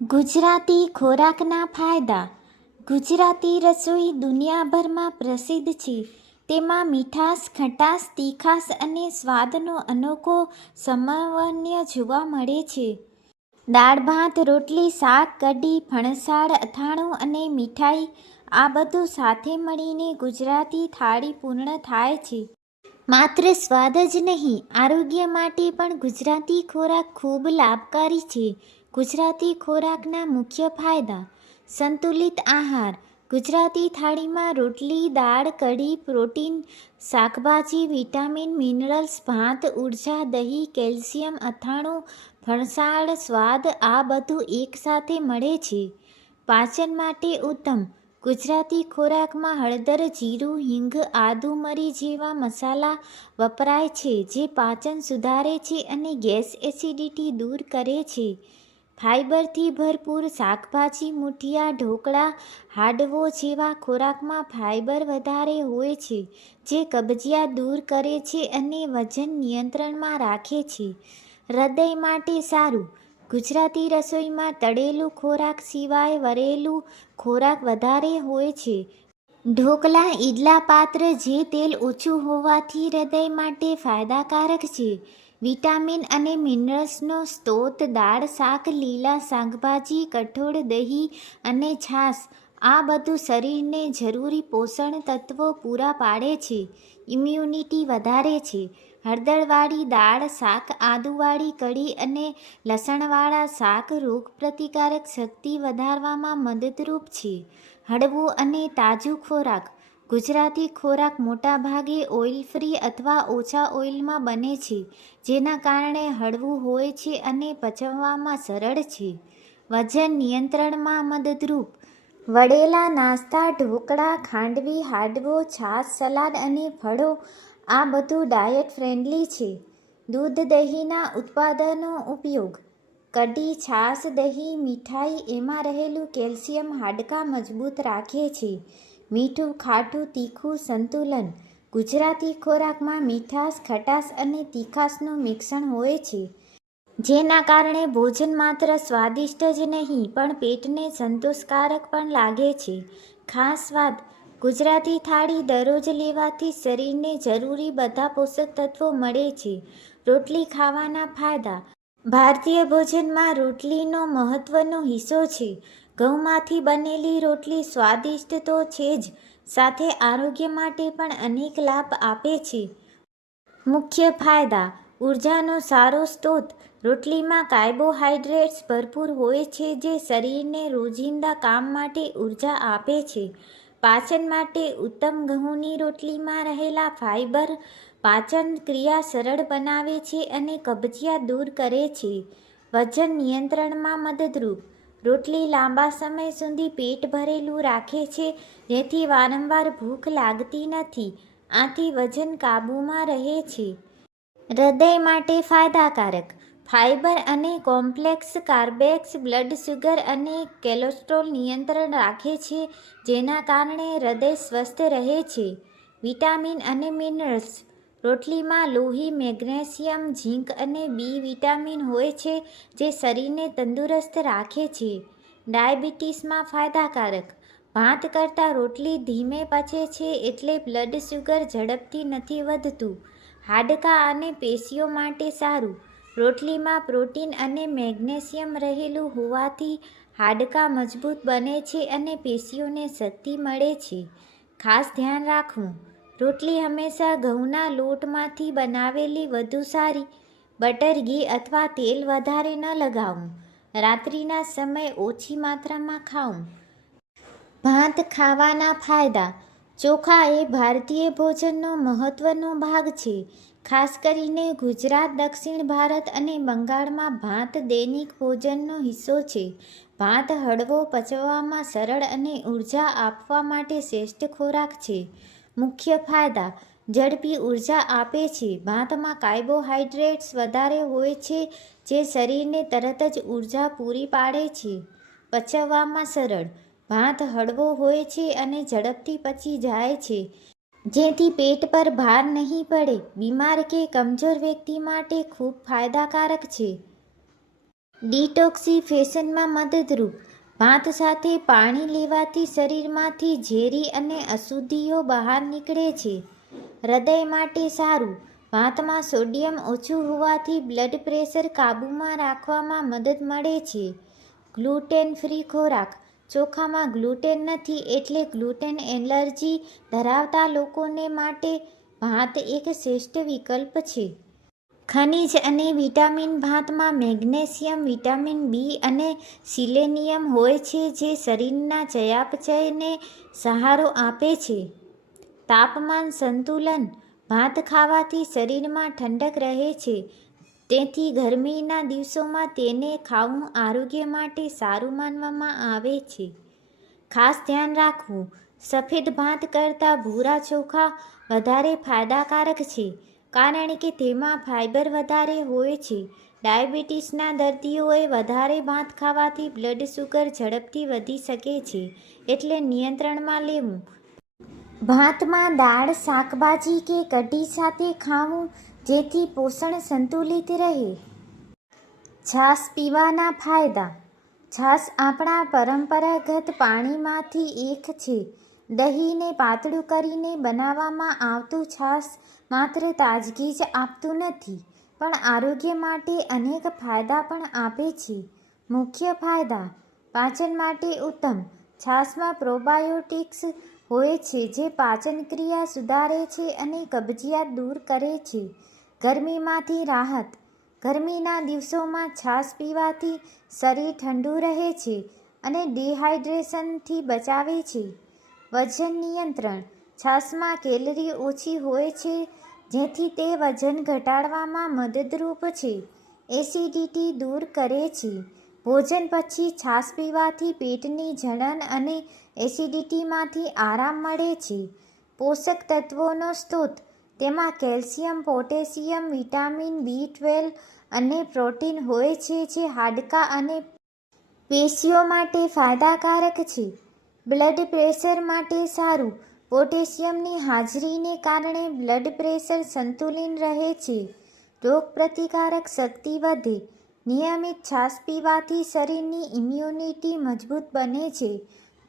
ગુજરાતી ખોરાકના ફાયદા. ગુજરાતી રસોઈ દુનિયાભરમાં પ્રસિદ્ધ છે. તેમાં મીઠાશ, ખટાશ, તીખાશ અને સ્વાદનો અનોખો સમન્વય જોવા મળે છે. દાળ, ભાત, રોટલી, શાક, કઢી, ફણસાળ, અથાણું અને મીઠાઈ આ બધું સાથે મળીને ગુજરાતી થાળી પૂર્ણ થાય છે. માત્ર સ્વાદ જ નહીં, આરોગ્ય માટે પણ ગુજરાતી ખોરાક ખૂબ લાભકારી છે. ગુજરાતી ખોરાકના મુખ્ય ફાયદા. સંતુલિત આહાર. ગુજરાતી થાળીમાં રોટલી, દાળ, કઢી, પ્રોટીન, શાકભાજી, વિટામિન, મિનરલ્સ, ભાત, ઉર્જા, દહીં, કેલ્શિયમ, અથાણું, ફણસાળ, સ્વાદ આ બધું એકસાથે મળે છે. પાચન માટે ઉત્તમ. ગુજરાતી ખોરાકમાં હળદર, જીરું, હિંગ, આદુ, મરી જેવા મસાલા વપરાય છે જે પાચન સુધારે છે અને ગેસ એસિડિટી દૂર કરે છે. ફાઇબરથી ભરપૂર. શાકભાજી, મૂઠિયા, ઢોકળા, હાંડવો જેવા ખોરાકમાં ફાઇબર વધારે હોય છે જે કબજિયાત દૂર કરે છે અને વજન નિયંત્રણમાં રાખે છે. હૃદય માટે સારું. ગુજરાતી રસોઈમાં તળેલું ખોરાક સિવાય વરેલું ખોરાક વધારે હોય છે. ઢોકળા, ઈડલા પાત્ર જે તેલ ઓછું હોવાથી હૃદય માટે ફાયદાકારક છે. વિટામિન અને મિનરલ્સનો સ્ત્રોત. દાળ, શાક, લીલા શાકભાજી, કઠોળ, દહીં અને છાશ આ બધું શરીરને જરૂરી પોષણ તત્વો પૂરા પાડે છે. ઇમ્યુનિટી વધારે છે. હળદરવાળી દાળ, શાક, આદુવાળી કઢી અને લસણવાળા શાક રોગપ્રતિકારક શક્તિ વધારવામાં મદદરૂપ છે. હળવું અને તાજું ખોરાક. ગુજરાતી ખોરાક મોટાભાગે ઓઇલ ફ્રી અથવા ઓછા ઓઇલમાં બને છે જેના કારણે હળવું હોય છે અને પચવામાં સરળ છે. વજન નિયંત્રણમાં મદદરૂપ. વળેલા નાસ્તા, ઢોકળા, ખાંડવી, હાંડવો, છાશ, સલાડ અને ફળો આ બધું ડાયટ ફ્રેન્ડલી છે. દૂધ, દહીંના ઉત્પાદનો ઉપયોગ. કઢી, છાશ, દહીં, મીઠાઈ એમાં રહેલું કેલ્શિયમ હાડકાં મજબૂત રાખે છે. મીઠું, ખાટું, તીખું સંતુલન. ગુજરાતી ખોરાકમાં મીઠાશ, ખટાશ અને તીખાશનું મિશ્રણ હોય છે જેના કારણે ભોજન માત્ર સ્વાદિષ્ટ જ નહીં પણ પેટને સંતોષકારક પણ લાગે છે. ખાસ વાત. ગુજરાતી થાળી દરરોજ લેવાથી શરીરને જરૂરી બધા પોષક તત્વો મળે છે. રોટલી ખાવાના ફાયદા. ભારતીય ભોજનમાં રોટલીનો મહત્વનો હિસ્સો છે. ઘઉંમાંથી બનેલી રોટલી સ્વાદિષ્ટ તો છે જ સાથે આરોગ્ય માટે પણ અનેક લાભ આપે છે. મુખ્ય ફાયદા. ઉર્જાનો સારો સ્ત્રોત. રોટલીમાં કાર્બોહાઈડ્રેટ્સ ભરપૂર હોય છે જે શરીરને રોજિંદા કામ માટે ઉર્જા આપે છે. પાચન માટે ઉત્તમ. ઘઉંની રોટલીમાં રહેલા ફાઇબર પાચન ક્રિયા સરળ બનાવે છે અને કબજિયાત દૂર કરે છે. વજન નિયંત્રણમાં મદદરૂપ. રોટલી લાંબા સમય સુધી પેટ ભરેલું રાખે છે જેથી વારંવાર ભૂખ લાગતી નથી. આથી વજન કાબૂમાં રહે છે. હૃદય માટે ફાયદાકારક. ફાઇબર અને કોમ્પ્લેક્સ કાર્બ્સ બ્લડ શુગર અને કોલેસ્ટ્રોલ નિયંત્રણ રાખે છે જેના કારણે હૃદય સ્વસ્થ રહે છે. વિટામિન અને મિનરલ્સ. રોટલીમાં લોહી, મેગ્નેશિયમ, ઝીંક અને બી વિટામિન હોય છે જે શરીરને તંદુરસ્ત રાખે છે. ડાયાબિટીસમાં ફાયદાકારક. ભાત કરતાં રોટલી ધીમે પચે છે એટલે બ્લડ શુગર ઝડપથી નથી વધતું. હાડકાં અને પેશીઓ માટે સારું. રોટલીમાં પ્રોટીન અને મેગ્નેશિયમ રહેલું હોવાથી હાડકાં મજબૂત બને છે અને પેશીઓને શક્તિ મળે છે. ખાસ ધ્યાન રાખવું. રોટલી હંમેશા ઘઉંના લોટમાંથી બનાવેલી વધુ સારી. બટર, ઘી અથવા તેલ વધારે ન લગાવવું. રાત્રિના સમયે ઓછી માત્રામાં ખાવું. ભાત ખાવાના ફાયદા. ચોખા એ ભારતીય ભોજનનો મહત્વનો ભાગ છે. ખાસ કરીને ગુજરાત, દક્ષિણ ભારત અને બંગાળમાં ભાત દૈનિક ભોજનનો હિસ્સો છે. ભાત હળવો, પચવામાં સરળ અને ઉર્જા આપવા માટે શ્રેષ્ઠ ખોરાક છે. મુખ્ય ફાયદા. ઝડપી ઉર્જા આપે છે. ભાતમાં કાર્બોહાઈડ્રેટ્સ વધારે હોય છે જે શરીરને તરત જ ઉર્જા પૂરી પાડે છે. પચવામાં સરળ. ભાત હળવો હોય છે અને ઝડપથી પચી જાય છે જેથી પેટ પર ભાર નહીં પડે. બીમાર કે કમજોર વ્યક્તિ માટે ખૂબ ફાયદાકારક છે. ડિટોક્સિફિકેશનમાં મદદરૂપ. ભાત સાથે પાણી લેવાથી શરીરમાંથી ઝેરી અને અશુદ્ધિઓ બહાર નીકળે છે. હૃદય માટે સારું. ભાતમાં સોડિયમ ઓછું હોવાથી બ્લડ પ્રેશર કાબૂમાં રાખવામાં મદદ મળે છે. ગ્લુટેન ફ્રી ખોરાક. ચોખામાં ગ્લુટેન નથી એટલે ગ્લુટેન એલર્જી ધરાવતા લોકોને માટે ભાત એક શ્રેષ્ઠ વિકલ્પ છે. ખનિજ અને વિટામિન. ભાતમાં મેગ્નેશિયમ, વિટામિન બી અને સિલેનિયમ હોય છે જે શરીરના ચયાપચયને સહારો આપે છે. તાપમાન સંતુલન. ભાત ખાવાથી શરીરમાં ઠંડક રહે છે તેથી ગરમીના દિવસોમાં તેને ખાવું આરોગ્ય માટે સારું માનવામાં આવે છે. ખાસ ધ્યાન રાખવું. સફેદ ભાત કરતાં ભૂરા ચોખા વધારે ફાયદાકારક છે કારણ કે તેમાં ફાઇબર વધારે હોય છે. ડાયાબિટીસના દર્દીઓએ વધારે ભાત ખાવાથી બ્લડ શુગર ઝડપથી વધી શકે છે એટલે નિયંત્રણમાં લેવું. ભાતમાં દાળ, શાકભાજી કે કઢી સાથે ખાવું જેથી પોષણ સંતુલિત રહે. છાશ પીવાના ફાયદા. છાશ આપણા પરંપરાગત પાણીમાંથી એક છે. દહીંને પાતળું કરીને બનાવવામાં આવતું છાશ માત્ર તાજગી જ આપતું નથી પણ આરોગ્ય માટે અનેક ફાયદા પણ આપે છે. મુખ્ય ફાયદા. પાચન માટે ઉત્તમ. છાશમાં પ્રોબાયોટિક્સ હોય છે જે પાચન ક્રિયા સુધારે છે અને કબજિયાત દૂર કરે છે. ગરમીમાંથી રાહત. ગરમીના દિવસોમાં છાશ પીવાથી શરીર ઠંડુ રહે છે અને ડિહાઇડ્રેશનથી બચાવે છે. વજન નિયંત્રણ. છાશમાં કેલરી ઓછી હોય છે જેથી તે વજન ઘટાડવામાં મદદરૂપ છે. એસિડિટી દૂર કરે છે. ભોજન પછી છાશ પીવાથી પેટની જલન અને એસિડિટીમાંથી આરામ મળે છે. પોષક તત્વોનો સ્ત્રોત. તેમાં કેલ્શિયમ, પોટેશિયમ, વિટામિન બી12 અને પ્રોટીન હોય છે જે હાડકાં અને પેશીઓ માટે ફાયદાકારક છે. બ્લડ પ્રેશર માટે સારું. પોટેશિયમની હાજરીને કારણે બ્લડ પ્રેશર સંતુલિત રહે છે. રોગપ્રતિકારક શક્તિ વધે. નિયમિત છાશ પીવાથી શરીરની ઇમ્યુનિટી મજબૂત બને છે.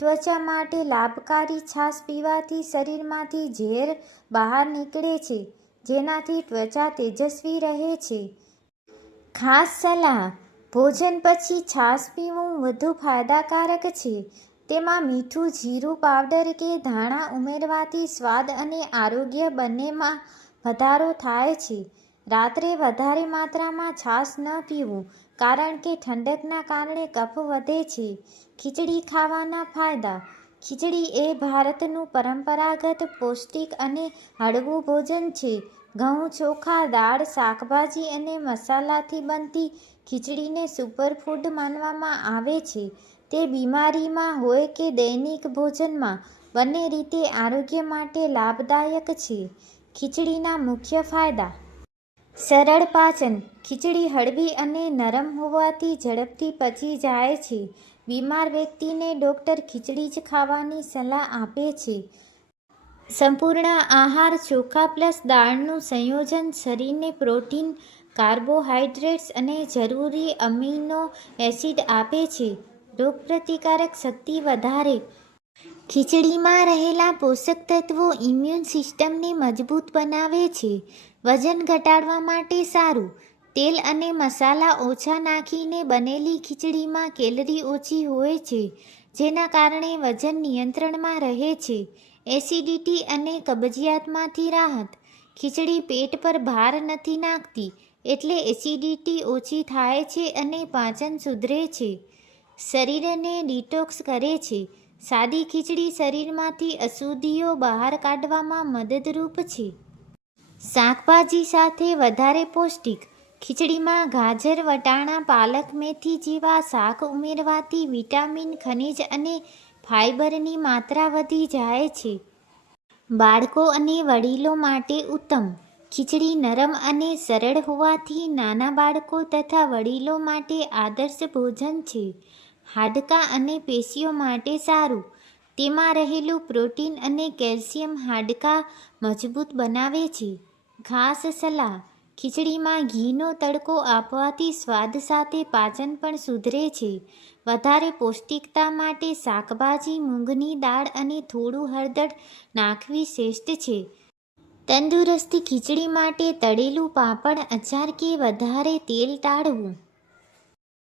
ત્વચા માટે લાભકારી. છાશ પીવાથી શરીરમાંથી ઝેર બહાર નીકળે છે જેનાથી ત્વચા તેજસ્વી રહે છે. ખાસ સલાહ. ભોજન પછી છાશ પીવું વધુ ફાયદાકારક છે. તેમાં મીઠું, જીરું પાવડર કે ધાણા ઉમેરવાથી સ્વાદ અને આરોગ્ય બંનેમાં વધારો થાય છે. રાત્રે વધારે માત્રામાં છાશ ન પીવું કારણ કે ઠંડકના કારણે કફ વધે છે. ખીચડી ખાવાના ફાયદા. ખીચડી એ ભારતનું પરંપરાગત પૌષ્ટિક અને હળવું ભોજન છે. ઘઉં, ચોખા, દાળ, શાકભાજી અને મસાલાથી બનતી ખીચડીને સુપરફૂડ માનવામાં આવે છે. તે બીમારીમાં હોય કે દૈનિક ભોજનમાં બંને રીતે આરોગ્ય માટે લાભદાયક છે. ખીચડીના મુખ્ય ફાયદા. સરળ પાચન. ખીચડી હળવી અને નરમ હોવાથી ઝડપથી પચી જાય છે. બીમાર વ્યક્તિને ડૉક્ટર ખીચડી જ ખાવાની સલાહ આપે છે. સંપૂર્ણ આહાર. ચોખા પ્લસ દાળનું સંયોજન શરીરને પ્રોટીન, કાર્બોહાઈડ્રેટ્સ અને જરૂરી અમીનો એસિડ આપે છે. રોગપ્રતિકારક શક્તિ વધારે. ખીચડીમાં રહેલા પોષક તત્વો ઇમ્યુન સિસ્ટમને મજબૂત બનાવે છે. વજન ઘટાડવા માટે સારું. તેલ અને મસાલા ઓછા નાખીને બનેલી ખીચડીમાં કેલરી ઓછી હોય છે જેના કારણે વજન નિયંત્રણમાં રહે છે. એસિડિટી અને કબજિયાતમાંથી રાહત. ખીચડી પેટ પર ભાર નથી નાખતી એટલે એસિડિટી ઓછી થાય છે અને પાચન સુધરે છે. શરીરને ડિટોક્સ કરે છે. સાદી ખીચડી શરીરમાંથી અશુદ્ધિઓ બહાર કાઢવામાં મદદરૂપ છે. શાકભાજી સાથે વધારે પૌષ્ટિક. ખીચડીમાં ગાજર, વટાણા, પાલક, મેથી જેવા શાક ઉમેરવાથી વિટામિન, ખનિજ અને ફાઇબરની માત્રા વધી જાય છે. બાળકો અને વડીલો માટે ઉત્તમ. ખીચડી નરમ અને સરળ હોવાથી નાના બાળકો તથા વડીલો માટે આદર્શ ભોજન છે. હાડકાં અને પેશીઓ માટે સારું. તેમાં રહેલું પ્રોટીન અને કેલ્શિયમ હાડકાં મજબૂત બનાવે છે. ખાસ સલાહ. ખીચડીમાં ઘીનો તડકો આપવાથી સ્વાદ સાથે પાચન પણ સુધરે છે. વધારે પૌષ્ટિકતા માટે શાકભાજી, મૂંગની દાળ અને થોડું હળદર નાખવી શ્રેષ્ઠ છે. તંદુરસ્તી ખીચડી માટે તળેલું પાપડ, અચાર કે વધારે તેલ ટાળવું.